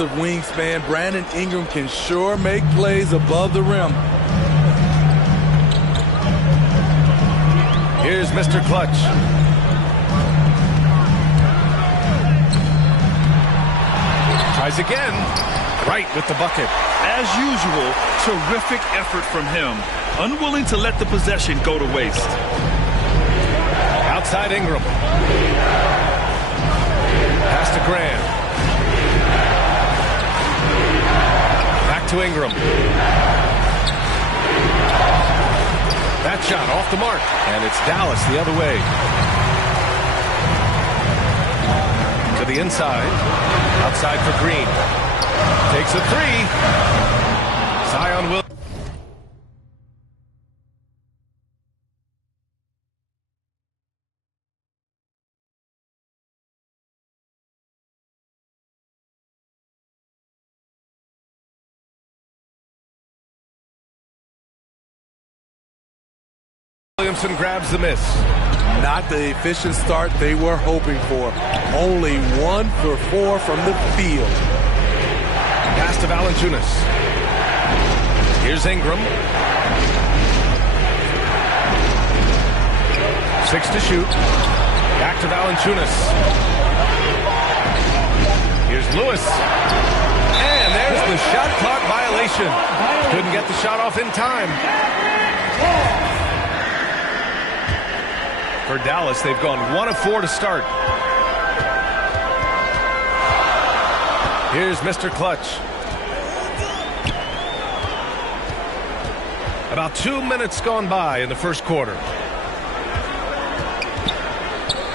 impressive wingspan. Brandon Ingram can sure make plays above the rim. Here's Mr. Clutch. Tries again. Right with the bucket. As usual, terrific effort from him. Unwilling to let the possession go to waste. Outside Ingram. Pass to Graham. Back to Ingram. That shot off the mark. And it's Dallas the other way. To the inside. Outside for Green. Takes a three. Zion will. Williamson grabs the miss. Not the efficient start they were hoping for. Only 1 for 4 from the field. Pass to Valanciunas. Here's Ingram. 6 to shoot. Back to Valanciunas. Here's Lewis. And there's the shot clock violation. Couldn't get the shot off in time. For Dallas, they've gone 1 of 4 to start. Here's Mr. Clutch. About 2 minutes gone by in the first quarter.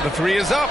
The three is up.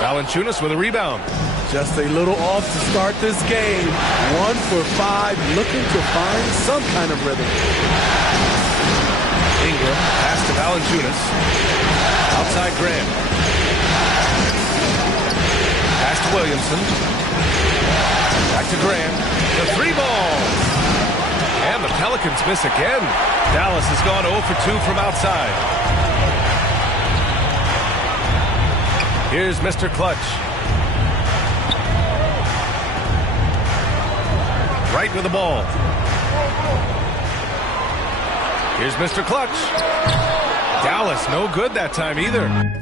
Valanciunas with a rebound. Just a little off to start this game. 1 for 5, looking to find some kind of rhythm. Ingram, pass to Valanciunas. Outside Graham. Pass to Williamson. Back to Graham. The three ball. And the Pelicans miss again. Dallas has gone 0 for 2 from outside. Here's Mr. Clutch. Right with the ball. Here's Mr. Clutch. Dallas, no good that time either.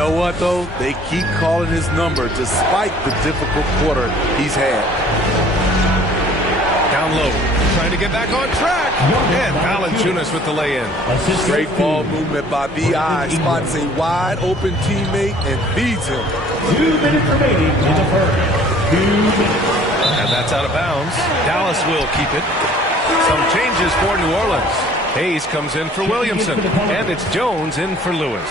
know what, though? They keep calling his number despite the difficult quarter he's had. Down low, trying to get back on track. And Valanciunas with the lay-in. Great ball movement by B.I. Spots a wide open teammate and feeds him. 2 minutes remaining in the first. 2 minutes. And that's out of bounds. Dallas will keep it. Some changes for New Orleans. Hayes comes in for Williamson. And it's Jones in for Lewis.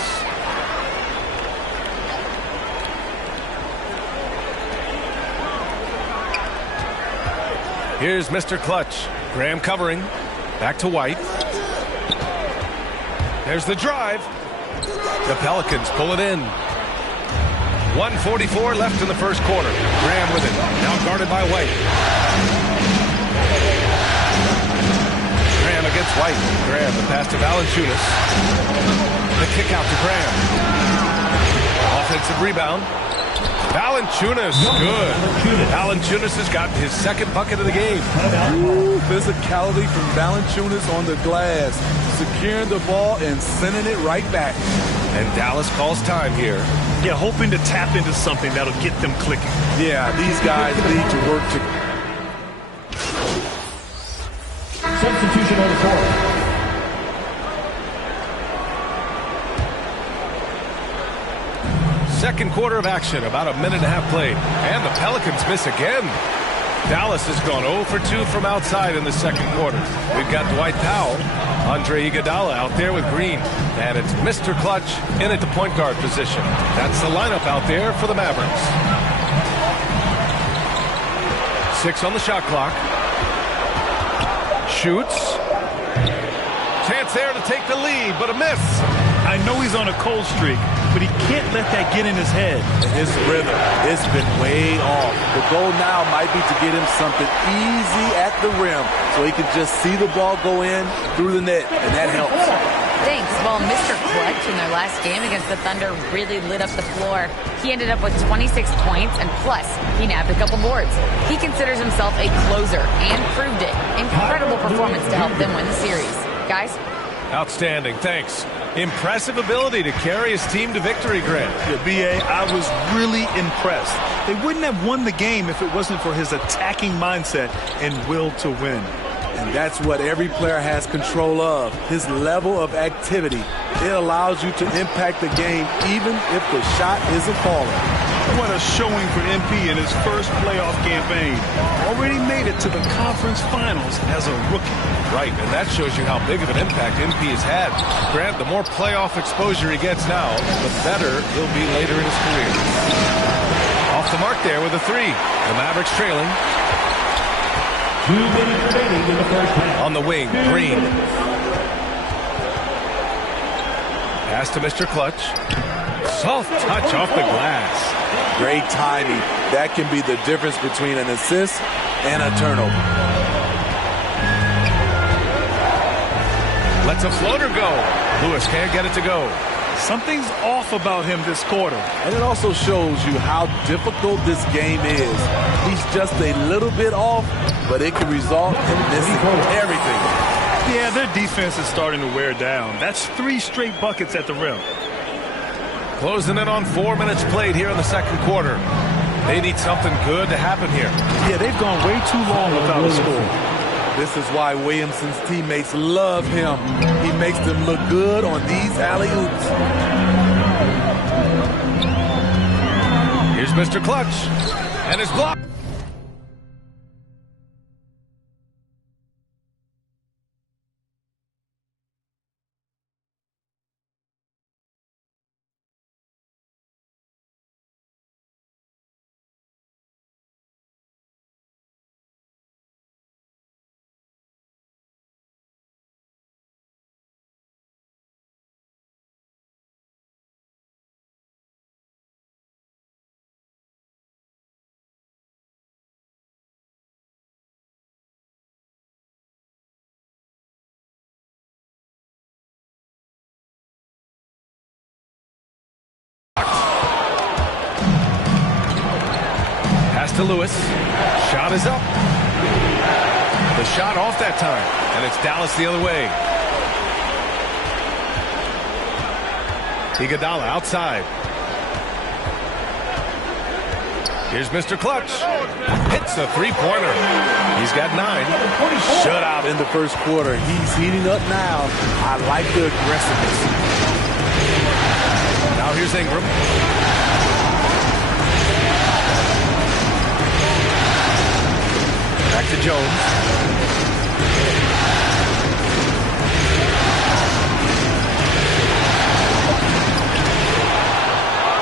Here's Mr. Clutch. Graham covering. Back to White. There's the drive. The Pelicans pull it in. 1:44 left in the first quarter. Graham with it. Now guarded by White. Graham against White. Graham, the pass to Valanciunas. The kick out to Graham. Offensive rebound. Valanciunas, good. Valanciunas has got his second bucket of the game. Ooh, physicality from Valanciunas on the glass. Securing the ball and sending it right back. And Dallas calls time here. Yeah, hoping to tap into something that'll get them clicking. Yeah, these guys need to work to... Substitution on the court. Second quarter of action, about a minute and a half played. And the Pelicans miss again. Dallas has gone 0 for 2 from outside in the second quarter. We've got Dwight Powell, Andre Iguodala out there with Green. And it's Mr. Clutch in at the point guard position. That's the lineup out there for the Mavericks. 6 on the shot clock. Shoots. Chance there to take the lead, but a miss. I know he's on a cold streak, but he can't let that get in his head. His rhythm, it's been way off. The goal now might be to get him something easy at the rim so he can just see the ball go in through the net, and that helps. Thanks. Well, Mr. Clutch in their last game against the Thunder really lit up the floor. He ended up with 26 points, and plus, he nabbed a couple boards. He considers himself a closer and proved it. Incredible performance to help them win the series. Guys? Outstanding, thanks. Impressive ability to carry his team to victory, Grant. Yeah, B.A., I was really impressed. They wouldn't have won the game if it wasn't for his attacking mindset and will to win. And that's what every player has control of, his level of activity. It allows you to impact the game even if the shot isn't falling. What a showing for MP in his first playoff campaign. Already made it to the conference finals as a rookie. Right, and that shows you how big of an impact MP has had. Grant, the more playoff exposure he gets now, the better he'll be later in his career. Off the mark there with a three. The Mavericks trailing. 2 minutes remaining in the first half. On the wing, Green. Pass to Mr. Clutch. Soft touch off the glass. Great timing. That can be the difference between an assist and a turnover. Lets a floater go. Lewis can't get it to go. Something's off about him this quarter. And it also shows you how difficult this game is. He's just a little bit off, but it can result in missing everything. Yeah, their defense is starting to wear down. That's 3 straight buckets at the rim. Closing in on 4 minutes played here in the second quarter. They need something good to happen here. Yeah, they've gone way too long without a score. This is why Williamson's teammates love him. He makes them look good on these alley-oops. Here's Mr. Clutch. And his block. To Lewis. Shot is up. The shot off that time. And it's Dallas the other way. Iguodala outside. Here's Mr. Clutch. Hits a three-pointer. He's got 9. Shutout in the first quarter. He's heating up now. I like the aggressiveness. Now here's Ingram. Back to Jones.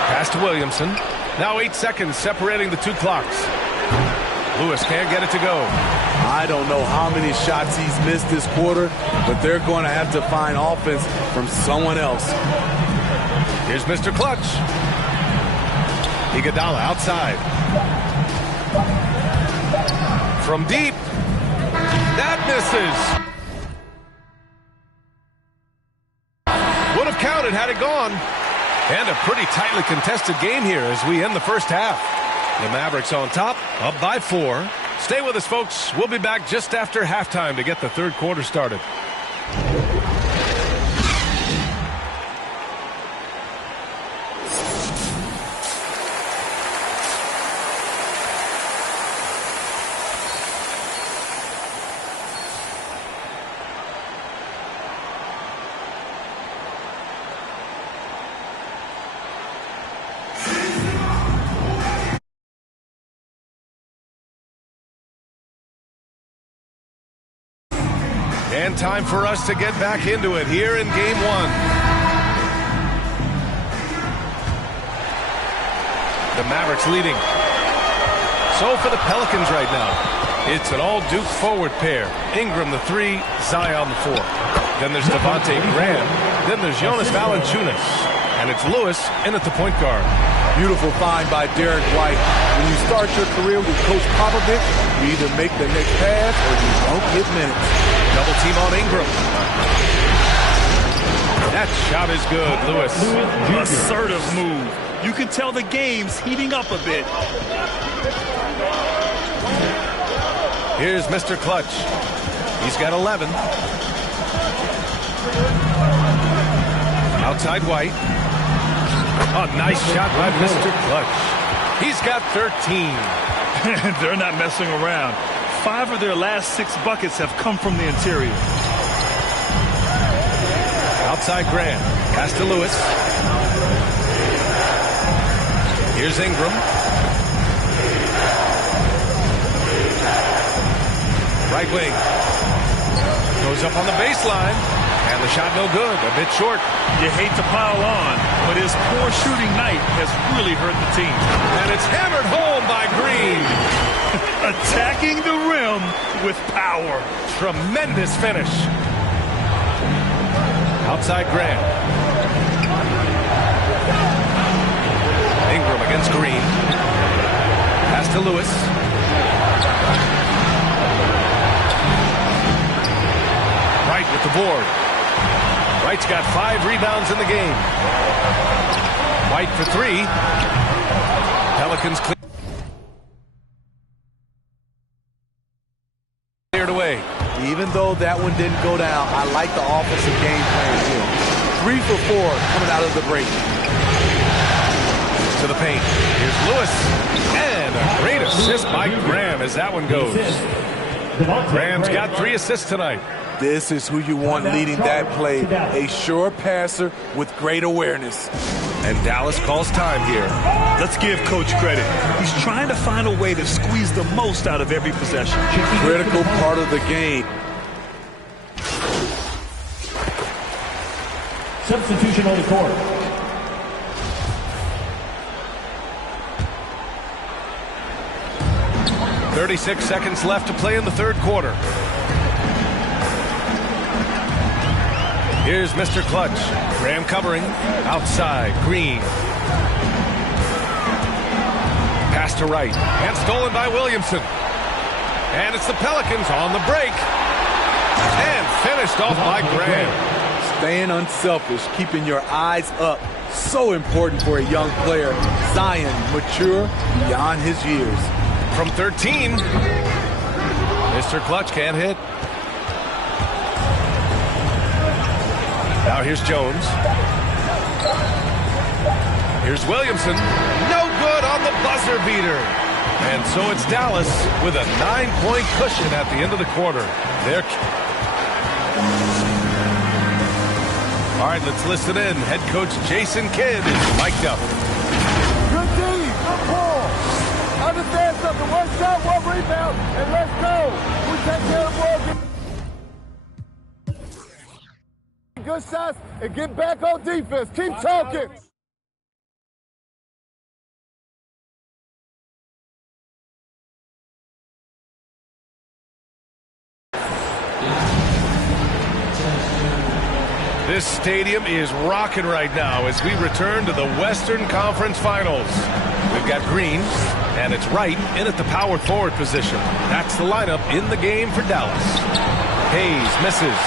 Pass to Williamson. Now 8 seconds separating the two clocks. Lewis can't get it to go. I don't know how many shots he's missed this quarter, but they're going to have to find offense from someone else. Here's Mr. Clutch. Iguodala outside. From deep. That misses. Would have counted had it gone. And a pretty tightly contested game here as we end the first half. The Mavericks on top, up by 4. Stay with us, folks. We'll be back just after halftime to get the third quarter started. And time for us to get back into it here in Game 1. The Mavericks leading. So for the Pelicans right now, it's an all-Duke forward pair. Ingram the 3, Zion the 4. Then there's Devontae Graham. Then there's Jonas Valanciunas. And it's Lewis in at the point guard. Beautiful find by Derek White. When you start your career with Coach Popovich, you either make the next pass or you don't get minutes. Double team on Ingram. That shot is good, Lewis. Assertive move. You can tell the game's heating up a bit. Here's Mr. Clutch. He's got 11. Outside White. Oh, nice shot by Mr. Clutch. He's got 13. They're not messing around. 5 of their last 6 buckets have come from the interior. Outside Graham. Pass to Lewis. Here's Ingram. Right wing. Goes up on the baseline. And the shot no good. A bit short. You hate to pile on, but his poor shooting night has really hurt the team. And it's hammered home by Green. Attacking the rim with power. Tremendous finish. Outside Graham. Ingram against Green. Pass to Lewis. Wright with the board. Wright's got 5 rebounds in the game. White for 3. Pelicans cleared away. Even though that one didn't go down, I like the offensive game plan here. 3 for 4 coming out of the break. To the paint. Here's Lewis. And a great assist by Graham as that one goes. Graham's got 3 assists tonight. This is who you want leading that play. A sure passer with great awareness. And Dallas calls time here. Let's give Coach credit. He's trying to find a way to squeeze the most out of every possession. Critical part of the game. Substitution on the court. .36 seconds left to play in the third quarter. Here's Mr. Clutch. Graham covering. Outside. Green. Pass to Wright. And stolen by Williamson. And it's the Pelicans on the break. And finished off by Graham. Staying unselfish, keeping your eyes up. So important for a young player. Zion, mature beyond his years. From 13. Mr. Clutch can't hit. Now here's Jones. Here's Williamson. No good on the buzzer beater. And so it's Dallas with a 9-point cushion at the end of the quarter. All right, let's listen in. Head coach Jason Kidd is mic'd up. Good D, good pull. Understand something. One shot, one rebound, and let's go. We take care of the ball. Good shots and get back on defense. Keep talking. This stadium is rocking right now as we return to the Western Conference Finals. We've got Green, and it's Wright in at the power forward position. That's the lineup in the game for Dallas. Hayes misses.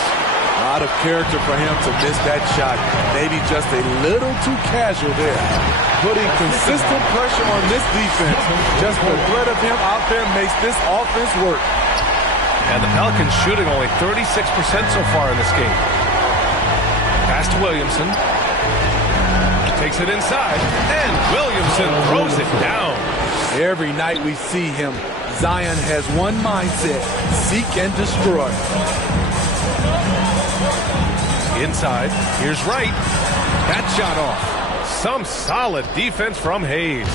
A lot of character for him to miss that shot. Maybe just a little too casual there. Putting consistent pressure on this defense. Just the threat of him out there makes this offense work. And the Pelicans shooting only 36% so far in this game. Pass to Williamson. Takes it inside. And Williamson throws it down. Every night we see him, Zion has one mindset: seek and destroy. Inside. Here's Wright. That shot off. Some solid defense from Hayes.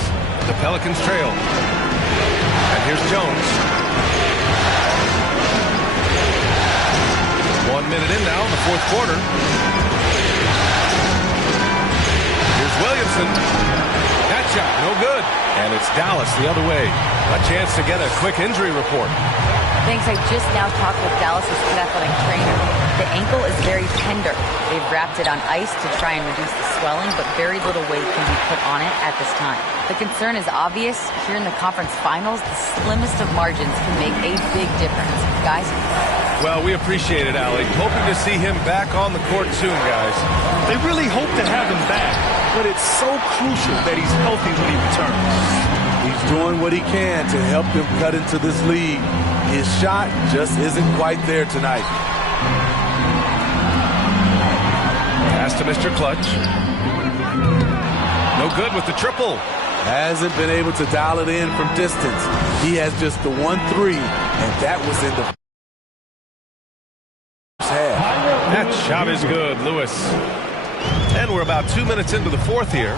The Pelicans trail. And here's Jones. 1 minute in now in the fourth quarter. Here's Williamson. That shot, no good. And it's Dallas the other way. A chance to get a quick injury report. Thanks. I just now talked with Dallas's kid athletic trainer. The ankle is very tender. They've wrapped it on ice to try and reduce the swelling, but very little weight can be put on it at this time. The concern is obvious. Here in the conference finals, the slimmest of margins can make a big difference. Guys? Well, we appreciate it, Allie. Hoping to see him back on the court soon, guys. They really hope to have him back, but it's so crucial that he's healthy when he returns. He's doing what he can to help them cut into this lead. His shot just isn't quite there tonight. Pass to Mr. Clutch. No good with the triple. Hasn't been able to dial it in from distance. He has just the 1-3, and that was in the first half. That shot is good, Lewis. And we're about 2 minutes into the fourth here.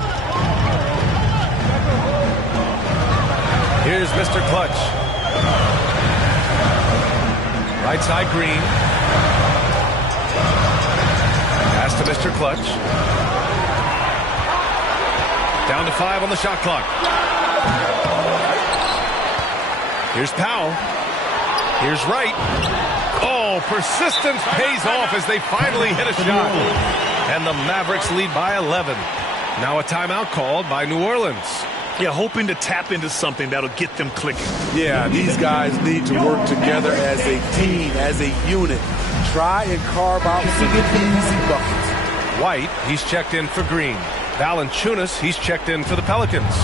Here's Mr. Clutch. Right side, Green. Pass to Mr. Clutch. Down to 5 on the shot clock. Here's Powell. Here's Wright. Oh, persistence pays off as they finally hit a shot. And the Mavericks lead by 11. Now a timeout called by New Orleans. Yeah, hoping to tap into something that'll get them clicking. Yeah, these guys need to work together as a team, as a unit. Try and carve out some easy buckets. White, he's checked in for Green. Valanciunas, he's checked in for the Pelicans.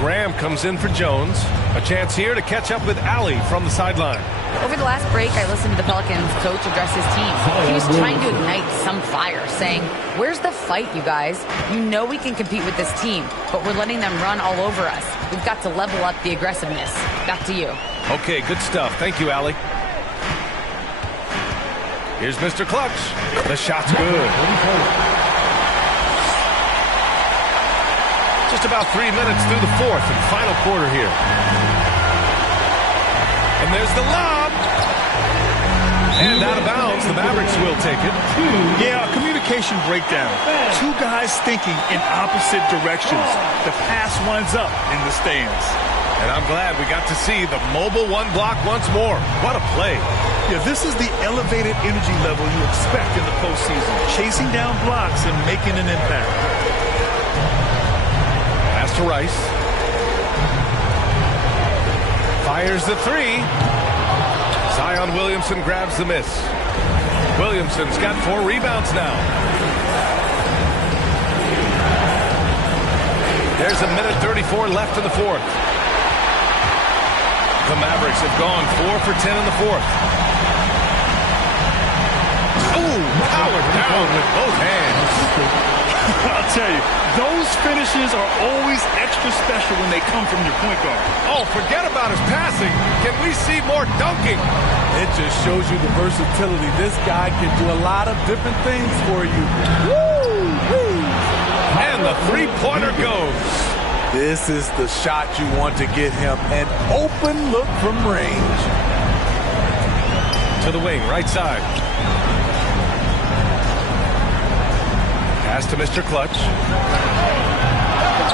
Graham comes in for Jones. A chance here to catch up with Allie from the sideline. Over the last break, I listened to the Pelicans coach address his team. He was trying to ignite some fire, saying, "Where's the fight, you guys? You know we can compete with this team, but we're letting them run all over us. We've got to level up the aggressiveness." Back to you. Okay, good stuff. Thank you, Allie. Here's Mr. Clutch. The shot's good. Just about 3 minutes through the fourth and final quarter here. And there's the lob. And out of bounds, the Mavericks will take it. Yeah, communication breakdown. Two guys thinking in opposite directions. The pass winds up in the stands. And I'm glad we got to see the mobile one block once more. What a play. Yeah, this is the elevated energy level you expect in the postseason. Chasing down blocks and making an impact. Pass to Rice. Fires the three. Zion Williamson grabs the miss. Williamson's got 4 rebounds now. There's a minute 34 left in the fourth. The Mavericks have gone 4 for 10 in the fourth. Oh, powered down with both hands. I'll tell you, those finishes are always extra special when they come from your point guard. Oh, forget about his passing. Can we see more dunking? It just shows you the versatility. This guy can do a lot of different things for you. Woo! Woo! And the three-pointer goes. This is the shot you want to get him. An open look from range. To the wing, right side. Pass to Mr. Clutch.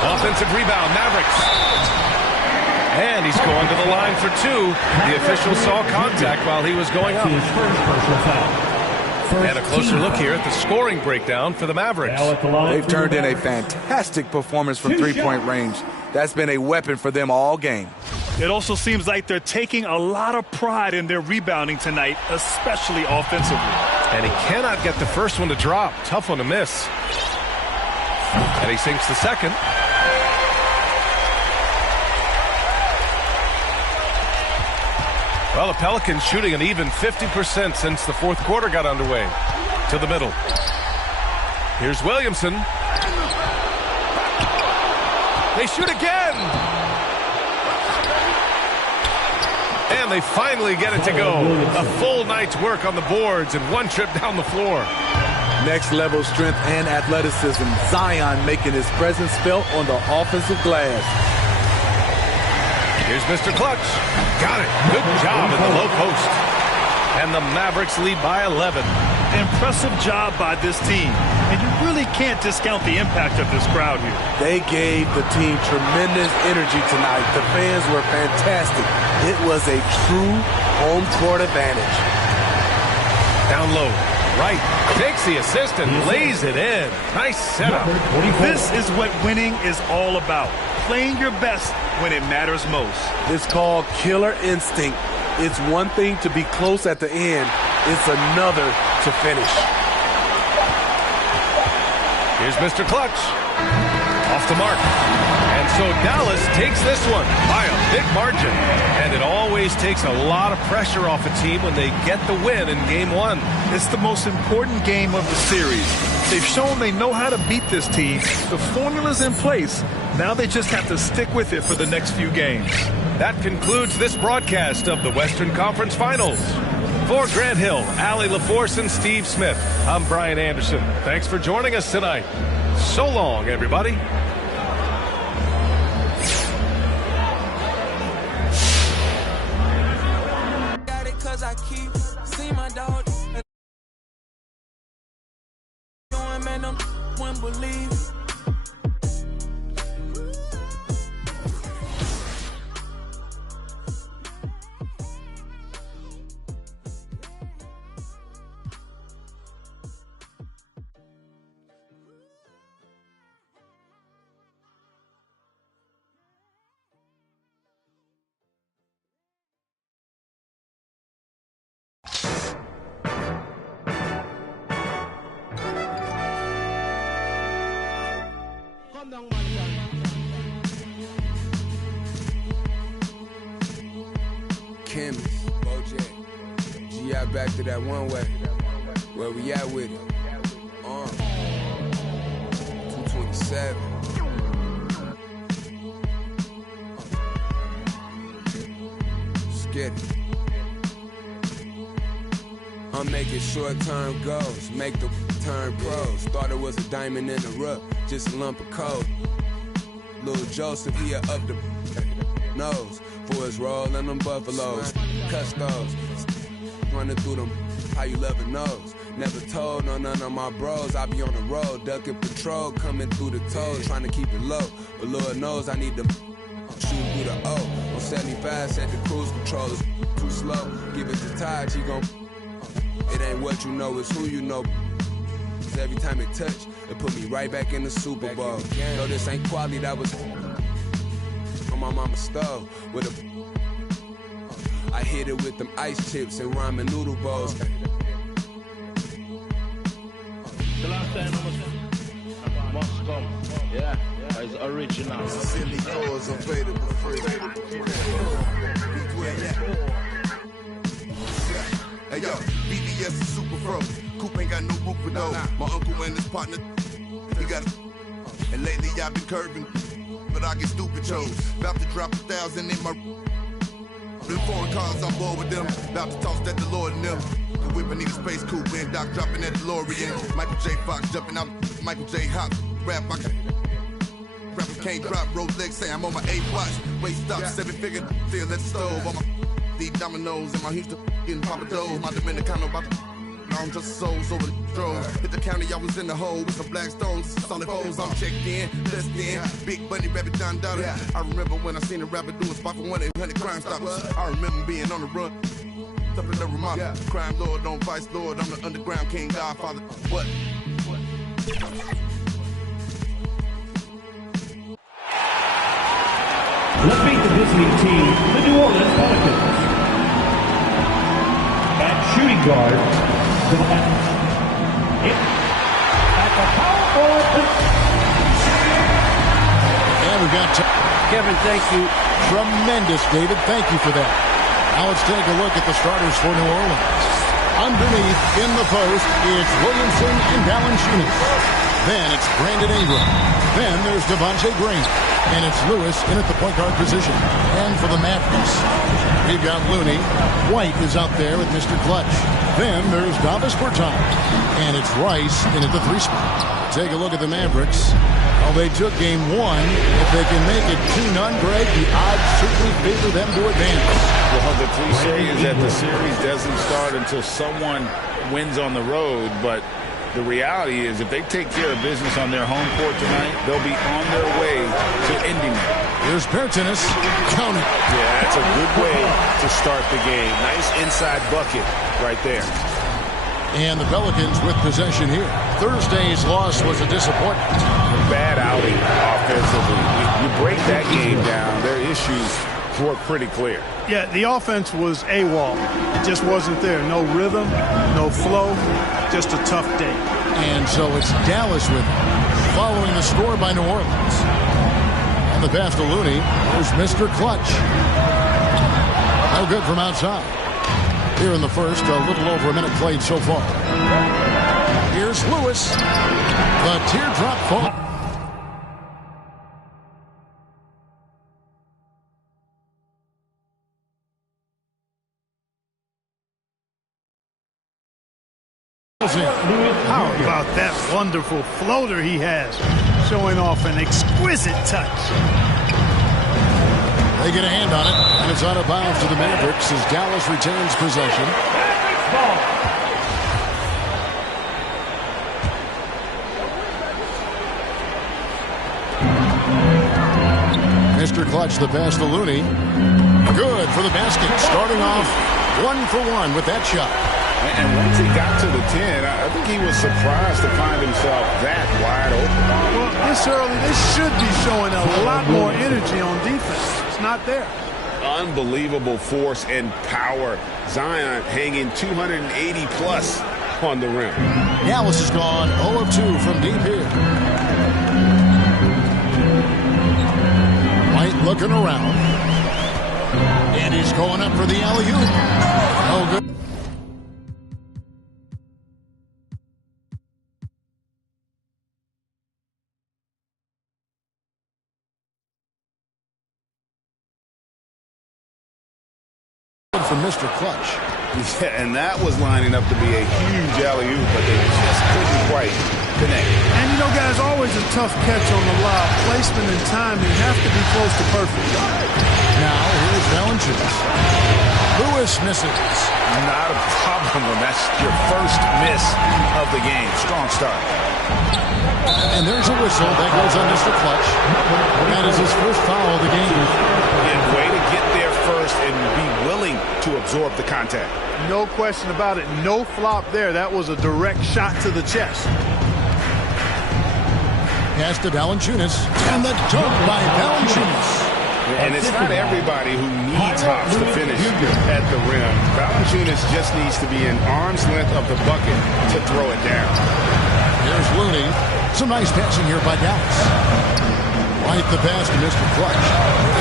Offensive rebound, Mavericks. And he's going to the line for two. The official saw contact while he was going up. And a closer look here at the scoring breakdown for the Mavericks. They've turned in a fantastic performance from three-point range. That's been a weapon for them all game. It also seems like they're taking a lot of pride in their rebounding tonight, especially offensively. And he cannot get the first one to drop. Tough one to miss. And he sinks the second. Well, the Pelicans shooting an even 50% since the fourth quarter got underway. To the middle. Here's Williamson. They shoot again. And they finally get it to go. A full night's work on the boards and one trip down the floor. Next level strength and athleticism. Zion making his presence felt on the offensive glass. Here's Mr. Clutch. Got it. Good job in the low post. And the Mavericks lead by 11. Impressive job by this team. And you really can't discount the impact of this crowd here. They gave the team tremendous energy tonight. The fans were fantastic. It was a true home court advantage. Down low. Right. Takes the assist and lays it in. Nice setup. This is what winning is all about. Playing your best when it matters most. It's called killer instinct. It's one thing to be close at the end. It's another to finish. Here's Mr. Clutch. Off the mark. And so Dallas takes this one by a big margin. And it always takes a lot of pressure off a team when they get the win in game one. It's the most important game of the series. They've shown they know how to beat this team. The formula's in place. Now they just have to stick with it for the next few games. That concludes this broadcast of the Western Conference Finals. For Grant Hill, Allie LaForce, and Steve Smith, I'm Brian Anderson. Thanks for joining us tonight. So long, everybody. Got it 'cause I keep see my dog. Man, them wouldn't believe. Chemist, Bojack, G.I. back to that one way. Where we at with it? 227. Let's get it. I'm making short-term goals, make the turn pros. Thought it was a diamond in the rough, just a lump of coal. Little Joseph, he up the nose for his roll in them buffaloes. Custos, running through them, how you love it knows. Never told none of my bros, I be on the road, ducking patrol, coming through the toes, trying to keep it low. But Lord knows I need to shoot through the O. On 75, set the cruise control, it's too slow. Give it to Taj, he gon' it ain't what you know, it's who you know. Cause every time it touch, it put me right back in the Super Bowl. No, this ain't quality, that was on my mama's stove with a I hit it with them ice chips and ramen noodle bowls. The last time must come. Yeah, it's original. Silly cause available free. Hey yo, BBS is super froze. Coop ain't got no roof for those. My uncle and his partner You got, and lately I've been curving, but I get stupid chose. About to drop 1,000 in my. Them foreign cars, I'm bored with them. About to toss that DeLorean in them. The whip, I need a space coupe and Doc dropping that DeLorean. Michael J. Fox jumping out. Michael J. Hop. Rap, I can. Rappers can't drop. Rolex say I'm on my 8 watch. Waist stop, 7-figure. Still at the stove. On my deep dominoes in my Houston. Getting Papa Doe. My Dominicano about to. I'm just souls over the drove. Hit the county, I was in the hole with some black stones, solid foes. I'm checked in, blessed in. Big Bunny, Rabbit, John Dollar. I remember when I seen a rapper do a spot for 1-800 Crime Stoppers. I remember being on the run. Up in the Ramada. Crime Lord, don't Vice Lord. I'm the underground king, Godfather. What? Let's meet the visiting team, the New Orleans Pelicans. At shooting guard, at the power forward. And we got Kevin, thank you. Tremendous, David. Thank you for that. Now let's take a look at the starters for New Orleans. Underneath, in the post, it's Williamson and Valanciunas. Then it's Brandon Ingram. Then there's Devontae Green. And it's Lewis in at the point guard position. And for the Mavericks, we've got Looney. White is out there with Mr. Clutch. Then there's Davis Bertans. And it's Rice in at the 3 spot. Take a look at the Mavericks. Well, they took game 1. If they can make it 2-0, Greg, the odds certainly favor them to advance. Well, the cliche is that the series doesn't start until someone wins on the road, but the reality is if they take care of business on their home court tonight, they'll be on their way to ending it. Here's Bertans. Count it. Yeah, that's a good way to start the game. Nice inside bucket right there. And the Pelicans with possession here. Thursday's loss was a disappointment. Bad outing offensively. You break that game down, their issues were pretty clear. Yeah, the offense was AWOL. It just wasn't there. No rhythm, no flow, just a tough day. And so it's Dallas with it, following the score by New Orleans. And the pass to Looney. There's Mr. Clutch. No good from outside. Here in the first, a little over a minute played so far. Here's Lewis. The teardrop fall. How about that wonderful floater he has, showing off an exquisite touch. They get a hand on it, and it's out of bounds to the Mavericks as Dallas retains possession. Mr. Clutch, the pass to Looney. Good for the basket, starting off 1-for-1 with that shot. And once he got to the 10, I think he was surprised to find himself that wide open. Well, this early, they should be showing a lot more energy on defense. It's not there. Unbelievable force and power. Zion hanging 280-plus on the rim. Dallas has gone 0 of 2 from deep here. White looking around. And he's going up for the alley-oop. No good. From Mr. Clutch. Yeah, and that was lining up to be a huge alley-oop, but they just couldn't quite connect. And you know, guys, always a tough catch on the lob. Placement and timing have to be close to perfect. Now here's Valanciunas. Lewis misses. Not a problem when that's your first miss of the game. Strong start. And there's a whistle that goes on Mr. Clutch. That is his first foul of the game. And way to get there first and be willing to absorb the contact. No question about it. No flop there. That was a direct shot to the chest. Pass to Valanciunas. And the dunk by Valanciunas. And it's not everybody who needs hops to finish at the rim. Valanciunas just needs to be an arm's length of the bucket to throw it down. Here's Looney. Some nice passing here by Dallas. White the pass to Mr. Clutch.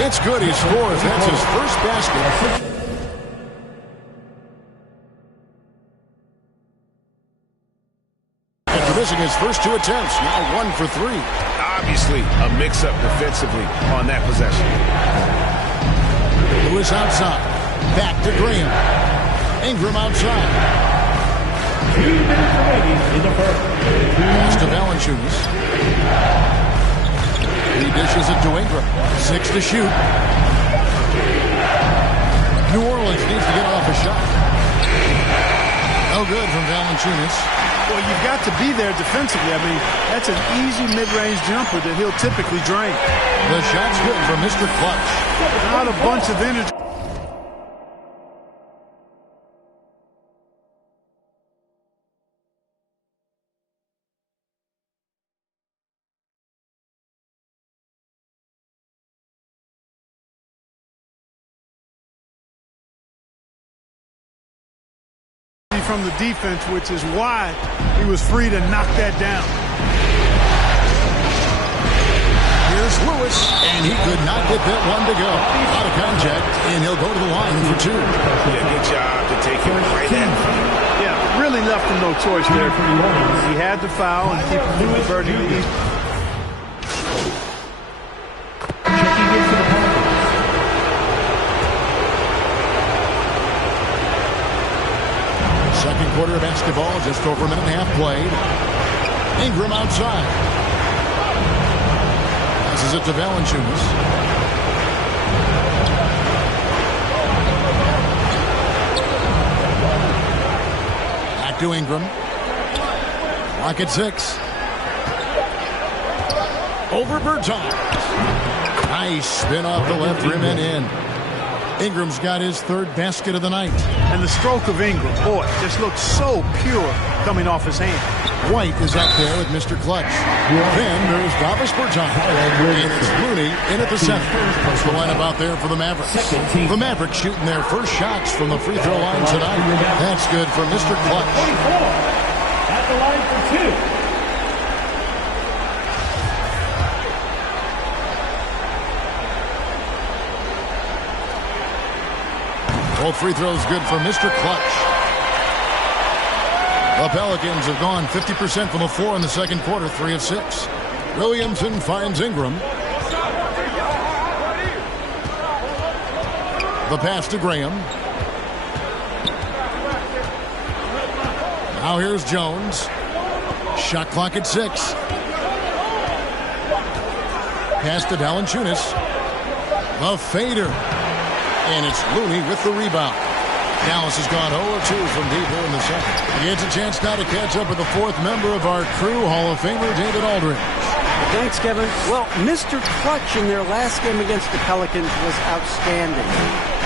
It's good. He scores. That's his first basket. missing his first 2 attempts. Now 1 for 3. Obviously, a mix-up defensively on that possession. Lewis outside. Back to Graham. Ingram outside. 2 minutes remaining in the first. Pass to Valanciunas. He dishes it to Ingram. 6 to shoot. New Orleans needs to get off a shot. No good from Valanciunas. Well, you've got to be there defensively. I mean, that's an easy mid-range jumper that he'll typically drain. The shot's good from Mr. Clutch. Not a bunch of energy. From the defense, which is why he was free to knock that down. Here's Lewis, and he could not get that one to go. Out of contact, and he'll go to the line for 2. Yeah, good job to take him right at him. Yeah, really left him no choice there. He had to foul and keep him converting these. Checking into the Pelicans. Second quarter of basketball, just over a minute and a half played. Ingram outside. Passes it to Valanciunas. Back to Ingram. Clock at 6. Over Bertans. Nice spin off the left rim and in. Ingram's got his 3rd basket of the night. And the stroke of Ingram, boy, just looks so pure coming off his hand. White is up there with Mr. Clutch. Then there's Davis Bertans. And it's Looney in at the center. What's the lineup out there for the Mavericks? The Mavericks shooting their first shots from the free throw line tonight. That's good for Mr. Clutch. 24 at the line for 2. Both free throws good for Mr. Clutch. The Pelicans have gone 50% from the floor in the second quarter, 3 of 6. Williamson finds Ingram. The pass to Graham. Now here's Jones. Shot clock at 6. Pass to Valanciunas. The fader. And it's Looney with the rebound. Dallas has gone 0-2 from deep here in the second. He gets a chance now to catch up with the 4th member of our crew, Hall of Famer David Aldridge. Thanks, Kevin. Well, Mr. Clutch in their last game against the Pelicans was outstanding.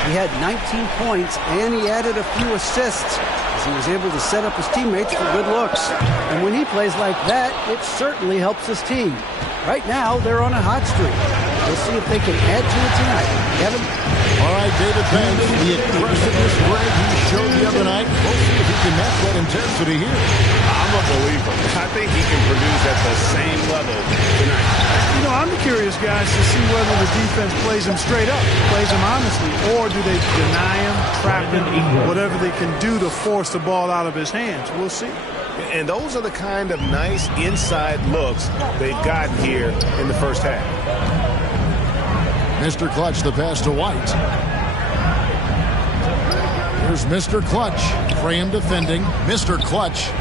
He had 19 points, and he added a few assists as he was able to set up his teammates for good looks. And when he plays like that, it certainly helps his team. Right now, they're on a hot streak. We'll see if they can add to it tonight. Kevin? All right, David, thanks. The aggressiveness Greg he showed the other night. We'll see if he can match that intensity here. I'm a believer. I think he can produce at the same level tonight. You know, I'm curious, guys, to see whether the defense plays him straight up, plays him honestly, or do they deny him, trap him, whatever they can do to force the ball out of his hands. We'll see. And those are the kind of nice inside looks they've gotten here in the first half. Mr. Clutch, the pass to White. Here's Mr. Clutch. Graham defending. Mr. Clutch.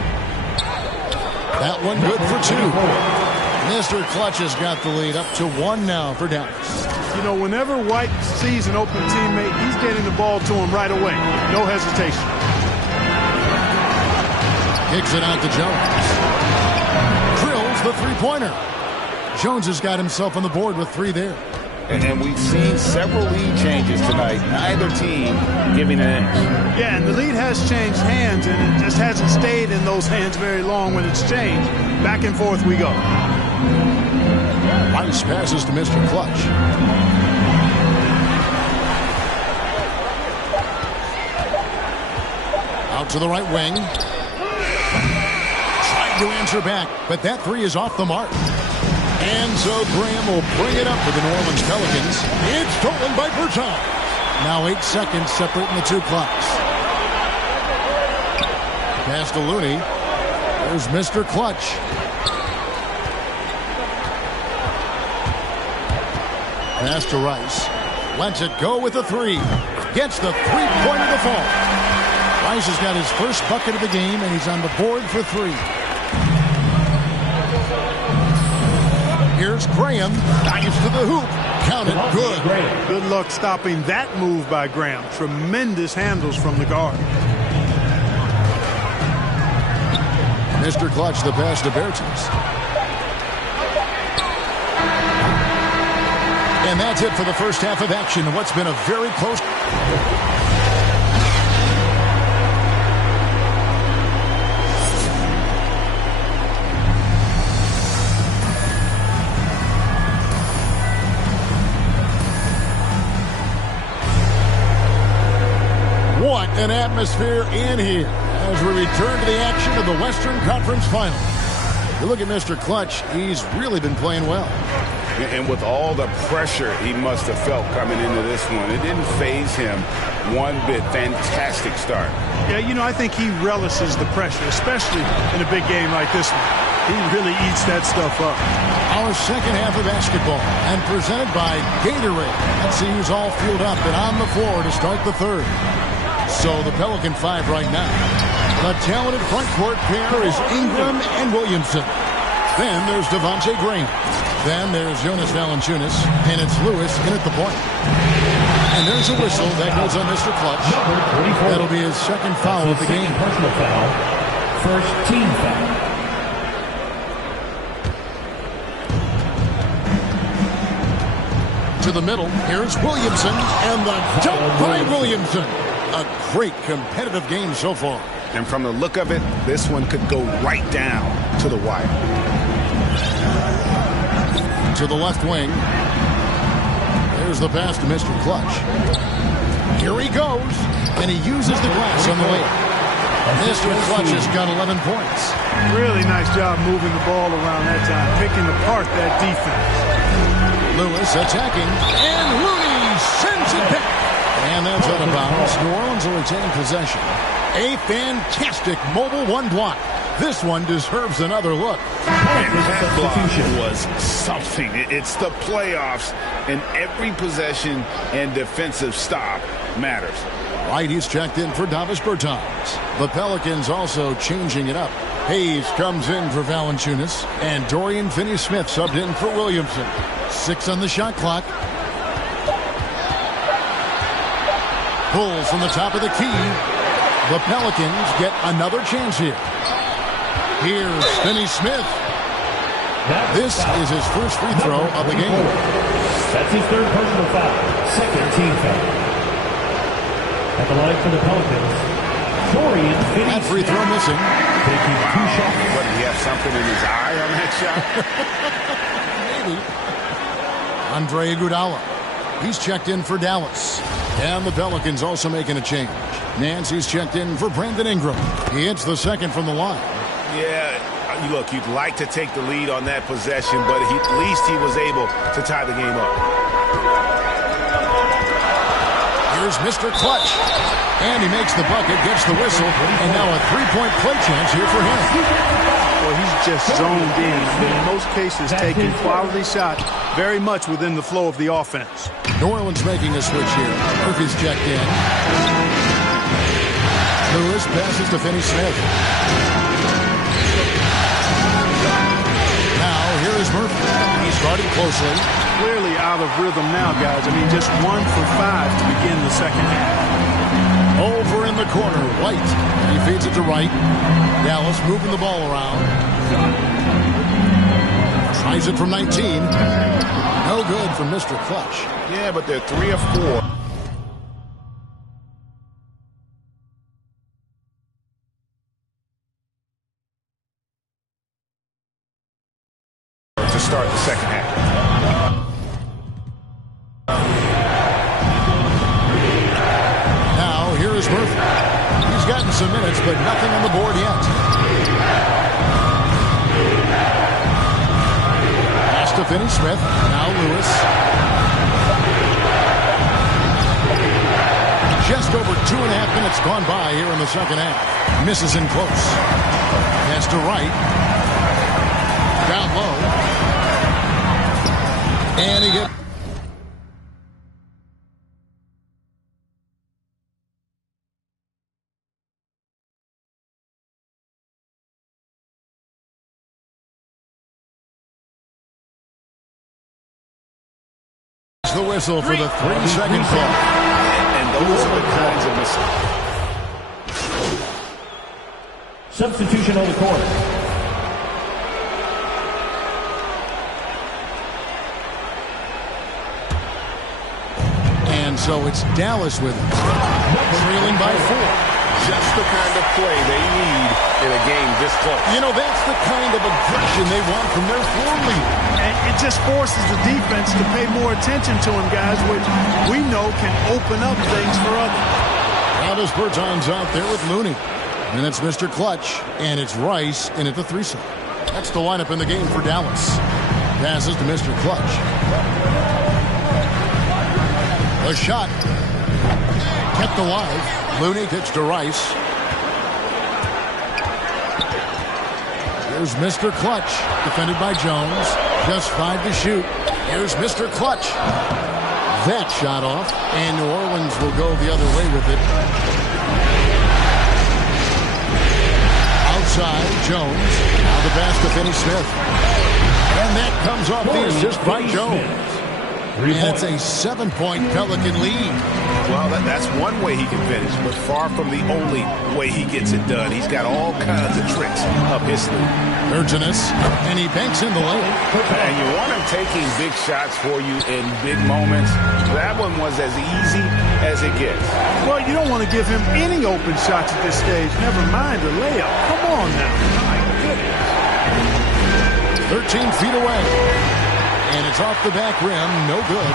That one good for 2. Mr. Clutch has got the lead up to 1 now for Dallas. You know, whenever White sees an open teammate, he's getting the ball to him right away. No hesitation. Kicks it out to Jones. Drills the three-pointer. Jones has got himself on the board with 3 there. And we've seen several lead changes tonight. Neither team giving an inch. Yeah, and the lead has changed hands, and it just hasn't stayed in those hands very long when it's changed. Back and forth we go. Nice passes to Mr. Clutch. Out to the right wing. Trying to answer back, but that 3 is off the mark. And so Graham will bring it up for the New Orleans Pelicans. It's stolen by Bertans. Now 8 seconds separating the 2 clocks. Pass to Looney. There's Mr. Clutch. Pass to Rice. Lets it go with the three. Gets the three-pointer to fall. Rice has got his first bucket of the game, and he's on the board for three. Here's Graham. Dives to the hoop. Counted. Good. Good luck stopping that move by Graham. Tremendous handles from the guard. Mr. Clutch, the pass to Bertens. And that's it for the first half of action. What's been a very close... What an atmosphere in here as we return to the action of the Western Conference Final. You look at Mr. Clutch, he's really been playing well. And with all the pressure he must have felt coming into this one, it didn't faze him one bit. Fantastic start. Yeah, you know, I think he relishes the pressure, especially in a big game like this one. He really eats that stuff up. Our second half of basketball, and presented by Gatorade. Let's see who's all fueled up and on the floor to start the third. So the Pelican 5 right now. The talented front court pair is Ingram and Williamson. Then there's Devontae Graham. Then there's Jonas Valanciunas, and it's Lewis in at the point. And there's a whistle that goes on Mr. Clutch. That'll be his second foul of the game. Personal foul. First team foul. To the middle, here's Williamson, and the dunk by Williamson. A great competitive game so far. And from the look of it, this one could go right down to the wire. To the left wing. There's the pass to Mr. Clutch. Here he goes, and he uses the glass on the way. Mr. Clutch has got 11 points. Really nice job moving the ball around that time, picking apart that defense. Lewis attacking, and Looney sends it back. And that's out of bounds. New Orleans will retain possession. A fantastic mobile one block. This one deserves another look. And that block was something. It's the playoffs, and every possession and defensive stop matters. Right, he's checked in for Davis Bertans. The Pelicans also changing it up. Hayes comes in for Valanciunas, and Dorian Finney-Smith subbed in for Williamson. 6 on the shot clock. Pulls from the top of the key. The Pelicans get another chance here. Here's Finney-Smith. This is his first free throw of the game. That's his third personal foul. Second team foul. At the line for the Pelicans, Dorian Finney-Smith. That free throw missing. Taking 2 shots. What, did he have something in his eye on that shot? Maybe. Andre Iguodala. He's checked in for Dallas. And the Pelicans also making a change. Nancy's checked in for Brandon Ingram. He hits the second from the line. Yeah, look, you'd like to take the lead on that possession, but at least he was able to tie the game up. Here's Mr. Clutch. And he makes the bucket, gets the whistle, and now a three-point play chance here for him. Well, he's just zoned in. In most cases, taking quality shots very much within the flow of the offense. New Orleans making a switch here. Murphy's checked in. Lewis passes to Finney-Smith. Now, here is Murphy. He's guarded closely. Clearly out of rhythm now, guys. I mean, just 1 for 5 to begin the second half. Over in the corner, White. He feeds it to Wright. Dallas moving the ball around. Tries it from 19. No good from Mr. Clutch. Yeah, but they're 3 of 4. To start the second half. Now, here is Murphy. He's gotten some minutes, but nothing on the board yet. Pass to Finney-Smith. Now Lewis. Just over 2.5 minutes gone by here in the second half. Misses in close. Pass to right. Down low. And he gets... the whistle for the 3-second call. And those are the kinds of mistakes. Substitution on the court. And so it's Dallas with it. Trailing by 4. Just the kind of play they need in a game this close. You know, that's the kind of aggression they want from their floor leader. And it just forces the defense to pay more attention to him, guys, which we know can open up things for others. Travis Berton's out there with Looney. And it's Mr. Clutch. And it's Rice in at the 3 slot. That's the lineup in the game for Dallas. Passes to Mr. Clutch. A shot. Kept alive. Looney kicks to Rice. Here's Mr. Clutch, defended by Jones. Just 5 to shoot. Here's Mr. Clutch. That shot off, and New Orleans will go the other way with it. Outside, Jones. Now the pass to Finney Smith. And that comes off the assist by Jones. And it's a 7-point Pelican lead. Well, that's one way he can finish, but far from the only way he gets it done. He's got all kinds of tricks up his sleeve. Urginus, and he banks in the layup. And you want him taking big shots for you in big moments. That one was as easy as it gets. Well, you don't want to give him any open shots at this stage. Never mind the layup. Come on now. My goodness. 13 feet away. And it's off the back rim. No good.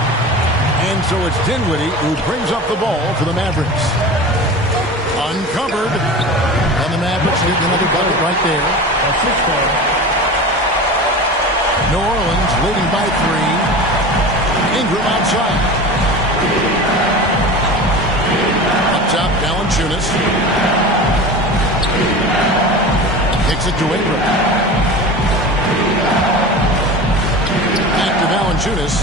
And so it's Dinwiddie who brings up the ball for the Mavericks. Uncovered. And the Mavericks get another bucket right there. New Orleans leading by 3. Ingram outside. Up top, Valanciunas. Kicks it to Ingram. Back to Valanciunas.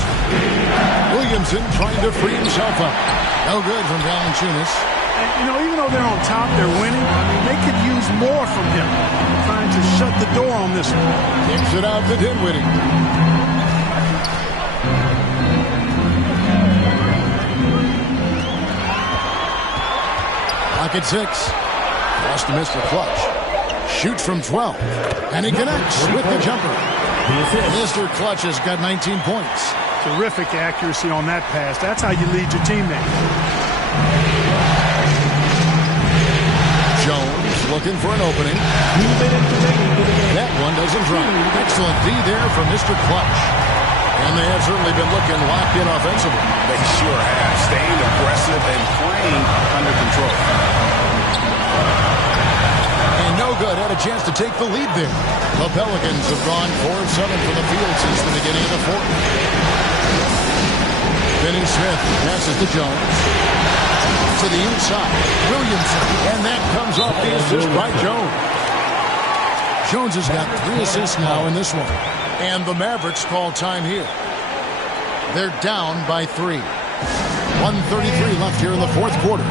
Williamson trying to free himself up. No good from Valanciunas. And, you know, even though they're on top, they're winning. I mean, they could use more from him. Trying to shut the door on this one. Kicks it out to Dinwiddie. Pocket 6. Lost to Mr. Clutch. Shoots from 12. And he connects with the jumper. Mr. Clutch has got 19 points. Terrific accuracy on that pass. That's how you lead your teammates. Jones looking for an opening. That one doesn't drop. Excellent D there from Mr. Clutch. And they have certainly been looking locked in offensively. They sure have. Staying aggressive and playing under control. And no good. Had a chance to take the lead there. The Pelicans have gone 4 of 7 from the field since the beginning of the fourth. Finney Smith passes to Jones. To the inside. Williamson. And that comes off the assist by Jones. Jones has got 3 assists now in this one. And the Mavericks call time here. They're down by 3. 1:33 left here in the fourth quarter.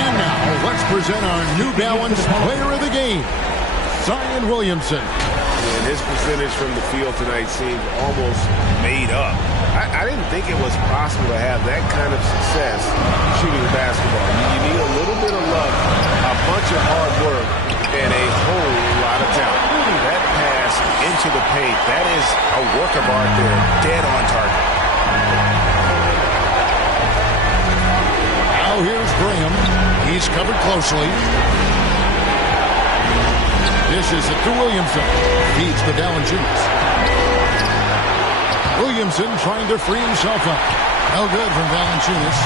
And now, let's present our New Balance Player of the Game, Zion Williamson. And his percentage from the field tonight seemed almost made up. I didn't think it was possible to have that kind of success shooting basketball. You need a little bit of luck, a bunch of hard work, and a whole lot of talent. That pass into the paint, that is a work of art there, dead on target. Now here's Graham. He's covered closely. Dishes it to Williamson. Feeds to Valanciunas. Williamson trying to free himself up. No good from Valanciunas.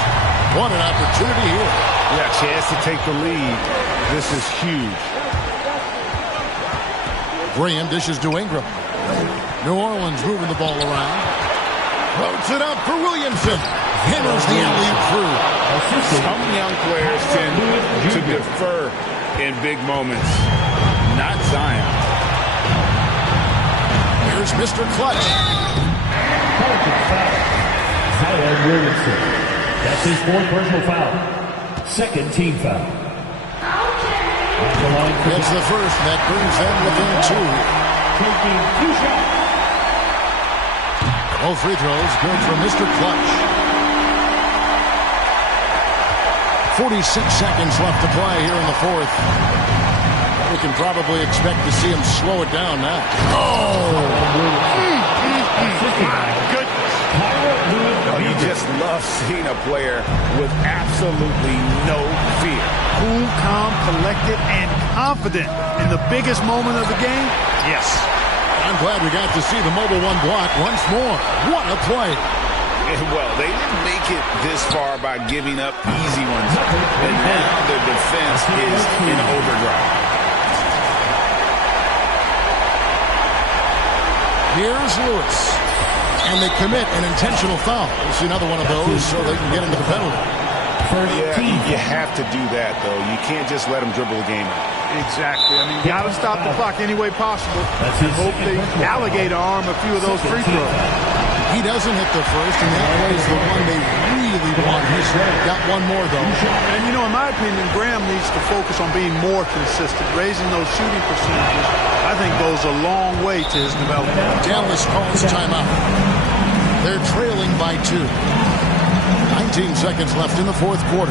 What an opportunity here. Yeah, chance to take the lead. This is huge. Graham dishes to Ingram. New Orleans moving the ball around. Floats it up for Williamson. Hammers the alley through. Some young players tend prefer in big moments, not Zion. Here's Mr. Clutch. Zion Williamson. That's his 4th personal foul. 2nd team foul. It's the first that brings them within 2. Taking 2 shots. All free throws good from Mr. Clutch. 46 seconds left to play here in the 4th. We can probably expect to see him slow it down now. Oh! My goodness. You just love seeing a player with absolutely no fear. Cool, calm, collected, and confident in the biggest moment of the game? Yes. I'm glad we got to see the mobile 1 block once more. What a play. Well, they didn't make it this far by giving up easy ones. And now their defense is in overdrive. Here's Lewis. And they commit an intentional foul. We'll see another one of those so they can get into the penalty. Yeah, you have to do that, though. You can't just let them dribble the game out. Exactly. I mean, you got to stop the clock any way possible. And hope they alligator arm a few of those free throws. He doesn't hit the first, and that plays the one they really want. He's got one more, though. And, you know, in my opinion, Graham needs to focus on being more consistent. Raising those shooting percentages, I think, goes a long way to his development. Dallas calls timeout. They're trailing by 2. 19 seconds left in the 4th quarter.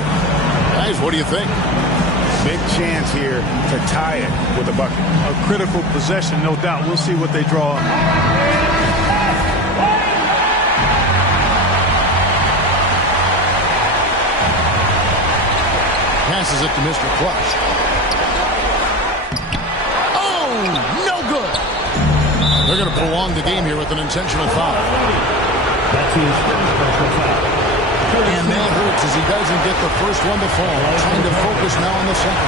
Guys, what do you think? Big chance here to tie it with a bucket. A critical possession, no doubt. We'll see what they draw up. Passes it to Mr. Clutch. Oh, no good. They're going to prolong the game here with an intentional foul. That's his 1st personal foul. And that hurts as he doesn't get the first one to fall. Trying to focus now on the second.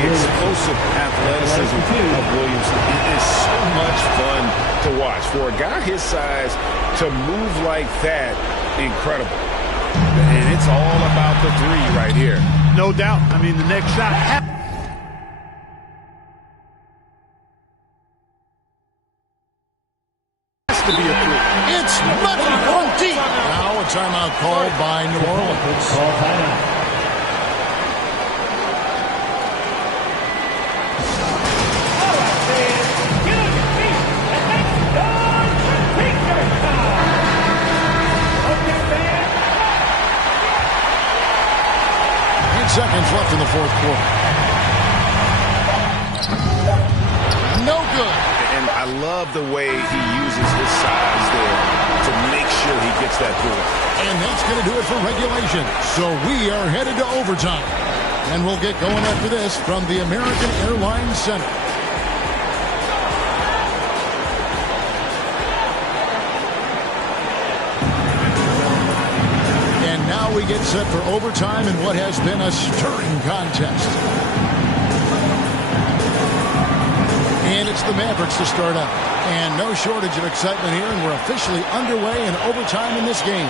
The explosive athleticism of Williamson is so much fun to watch. For a guy his size to move like that, incredible. And it's all about the 3 right here. No doubt. I mean, the next shot has to be a 3. It's nothing from deep. Now a timeout called by New Orleans. Seconds left in the 4th quarter. No good. And I love the way he uses his size there to make sure he gets that board. And that's going to do it for regulation. So we are headed to overtime. And we'll get going after this from the American Airlines Center. Now we get set for overtime in what has been a stirring contest. And it's the Mavericks to start out. And no shortage of excitement here, and we're officially underway in overtime in this game.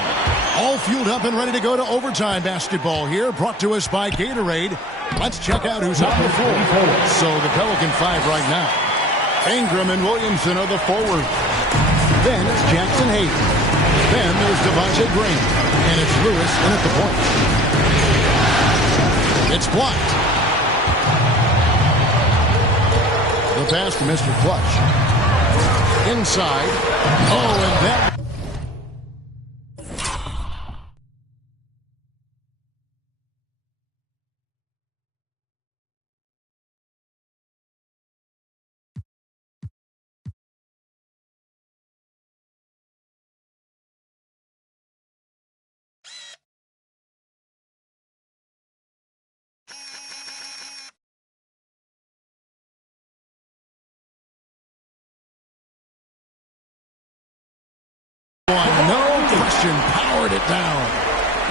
All fueled up and ready to go to overtime basketball here, brought to us by Gatorade. Let's check out who's on the floor. So the Pelican 5 right now. Ingram and Williamson are the forward. Then it's Jackson Hayden. Then there's Devontae Green. And it's Lewis in at the point. It's blocked. The pass to Mr. Clutch. Inside. Oh, and that... No question, powered it down.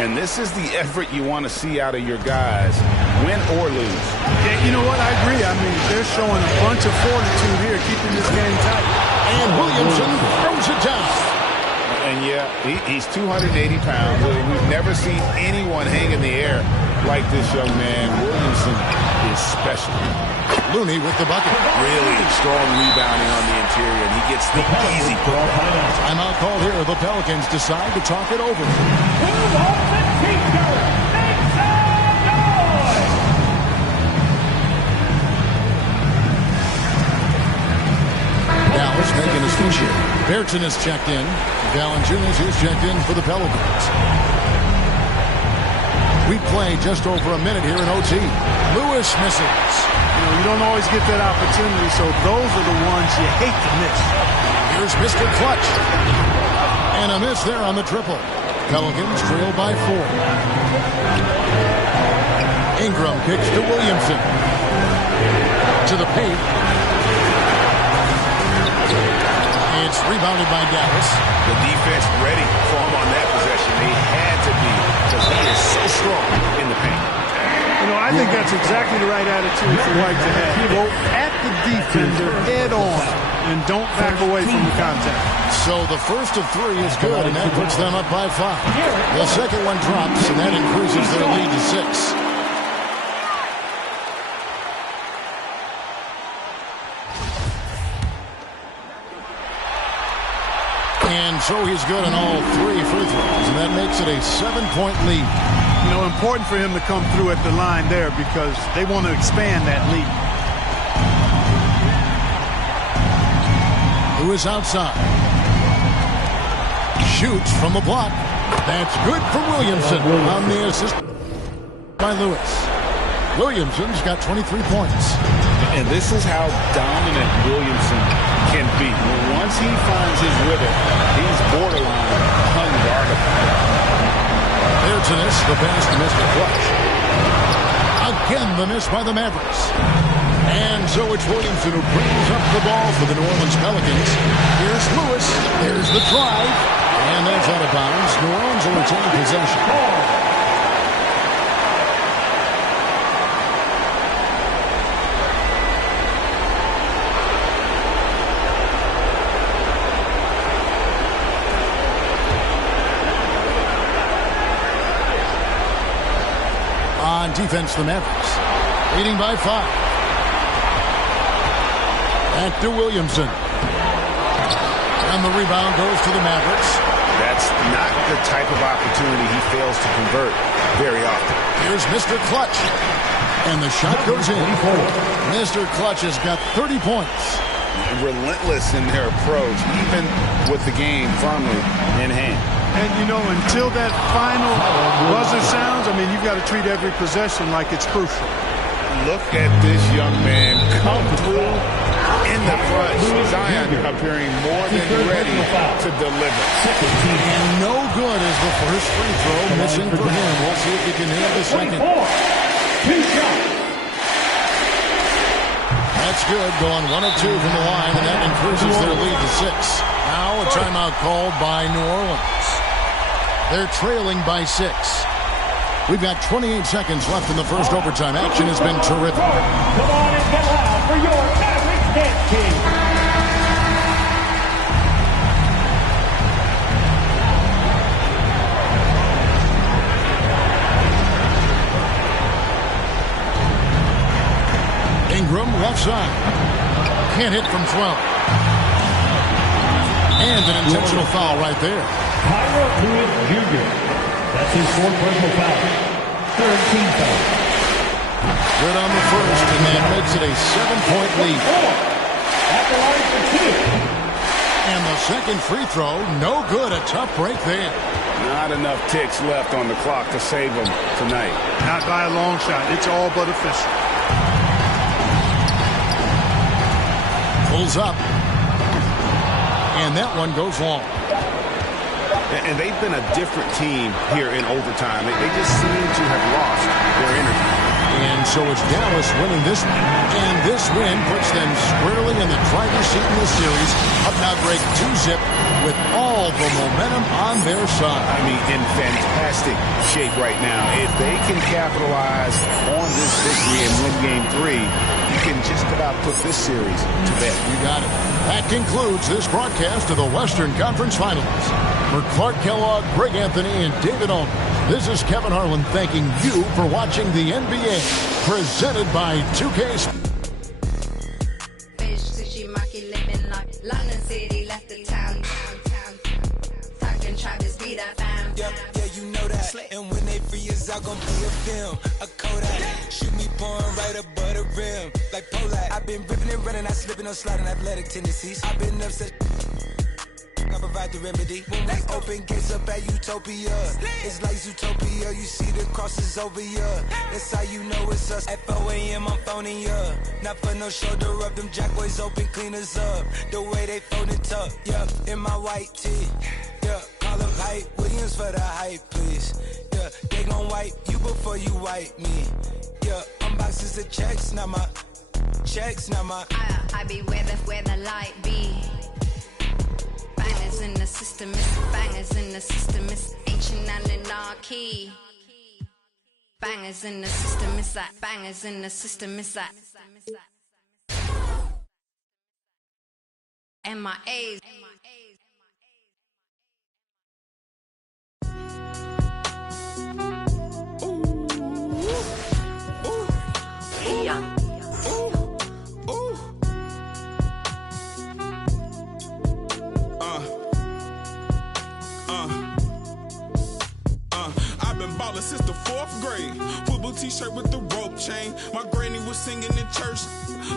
And this is the effort you want to see out of your guys, win or lose. Yeah, you know what? I agree. I mean, they're showing a bunch of fortitude here, keeping this game tight. And Williamson throws it down. And yeah, he's 280 pounds. We've never seen anyone hang in the air like this young man. Williamson is special. Looney with the bucket. Really strong rebounding on the interior, and he gets the easy putback. Timeout call here. The Pelicans decide to talk it over. Dallas making a switch here. Berton is checked in. Valanciunas is checked in for the Pelicans. We play just over a minute here in OT. Lewis misses. You don't always get that opportunity, so those are the ones you hate to miss. Here's Mr. Clutch. And a miss there on the triple. Pelicans trail by 4. Ingram kicks to Williamson. To the paint. It's rebounded by Dallas. The defense ready for him on that possession. They had to be, because he is so strong in the paint. I think that's exactly the right attitude for White to have. Go at the defender head on and don't back away from the contact. So the first of 3 is good, and that puts them up by 5. The second one drops, and that increases their lead to 6. And so he's good on all 3 free throws, and that makes it a 7-point lead. Important for him to come through at the line there because they want to expand that lead. Who is outside? Shoots from the block. That's good for Williamson on the assist by Lewis. Williamson's got 23 points. And this is how dominant Williamson can be. Once he finds his rhythm, he's borderline unguardable. Berton, the pass to Mr. Clutch. Again, the miss by the Mavericks. And so it's Williamson who brings up the ball for the New Orleans Pelicans. Here's Lewis. There's the drive. And that's out of bounds. New Orleans will retain possession. On defense, the Mavericks leading by 5. Back to Williamson. And the rebound goes to the Mavericks. That's not the type of opportunity he fails to convert very often. Here's Mr. Clutch. And the shot goes in. Mr. Clutch has got 30 points. Relentless in their approach, even with the game firmly in hand. And, until that final buzzer sounds, you've got to treat every possession like it's crucial. Look at this young man come through in the front. Zion appearing more than ready to deliver. And no good is the first free throw missing for him. We'll see if he can nail the second. That's good, going 1 of 2 from the line, and that increases their lead to 6. Now a timeout called by New Orleans. They're trailing by 6. We've got 28 seconds left in the first overtime. Action has been terrific. Come on and get loud for your Mavericks Dance King. Ingram left side. Can't hit from 12. And an intentional foul right there. Kyra Lewis Jr. That's his 4th personal foul. 3rd team foul. Good on the first, and that makes it a 7-point lead. At the line for 2. And the second free throw, no good. A tough break there. Not enough ticks left on the clock to save them tonight. Not by a long shot. It's all but official. Pulls up. And that one goes long. And they've been a different team here in overtime. They just seem to have lost their energy. And so it's Dallas winning this one. And this win puts them squarely in the driver's seat in this series. Up now break 2-zip with all the momentum on their side. In fantastic shape right now. If they can capitalize on this victory and win game 3, you can just about put this series to bed. You got it. That concludes this broadcast of the Western Conference Finals. For Clark Kellogg, Greg Anthony, and David Ulmer, This is Kevin Harlan thanking you for watching the NBA, presented by 2K Sports. London City left the town. Talking Travis beat that fam. Yeah, you know that. And when they free us out, gon' be a film, a Kodak. Shoot me pouring right above the rim, like Polak. I've been ripping and running, I slipping on sliding athletic tendencies. I've been upset. I provide the remedy. When we open gates up at Utopia, it's like Zootopia. You see the crosses over ya. That's how you know it's us. At 4 a.m. I'm phoning ya. Not for no shoulder up. Them jack boys open cleaners up. The way they fold it up. Yeah, in my white tee. Yeah, call up Hype Williams for the hype, please. Yeah, they gon' wipe you before you wipe me. Yeah, unboxes of checks, not my checks, not my. I be where the light be. Bangers in the system, it's bangers in the system, it's ancient anarchy. Bangers in the system, it's that bangers in the system, it's that. MIAs. Yeah. I've been ballin' since the 4th grade. Football t-shirt with the rope chain. My granny was singing in church.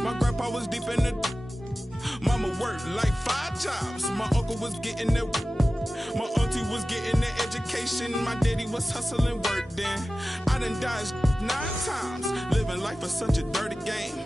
My grandpa was deep in the. Mama worked like 5 jobs. My uncle was getting the. My auntie was getting the education. My daddy was hustling work then. I done dodged 9 times. Living life is such a dirty game.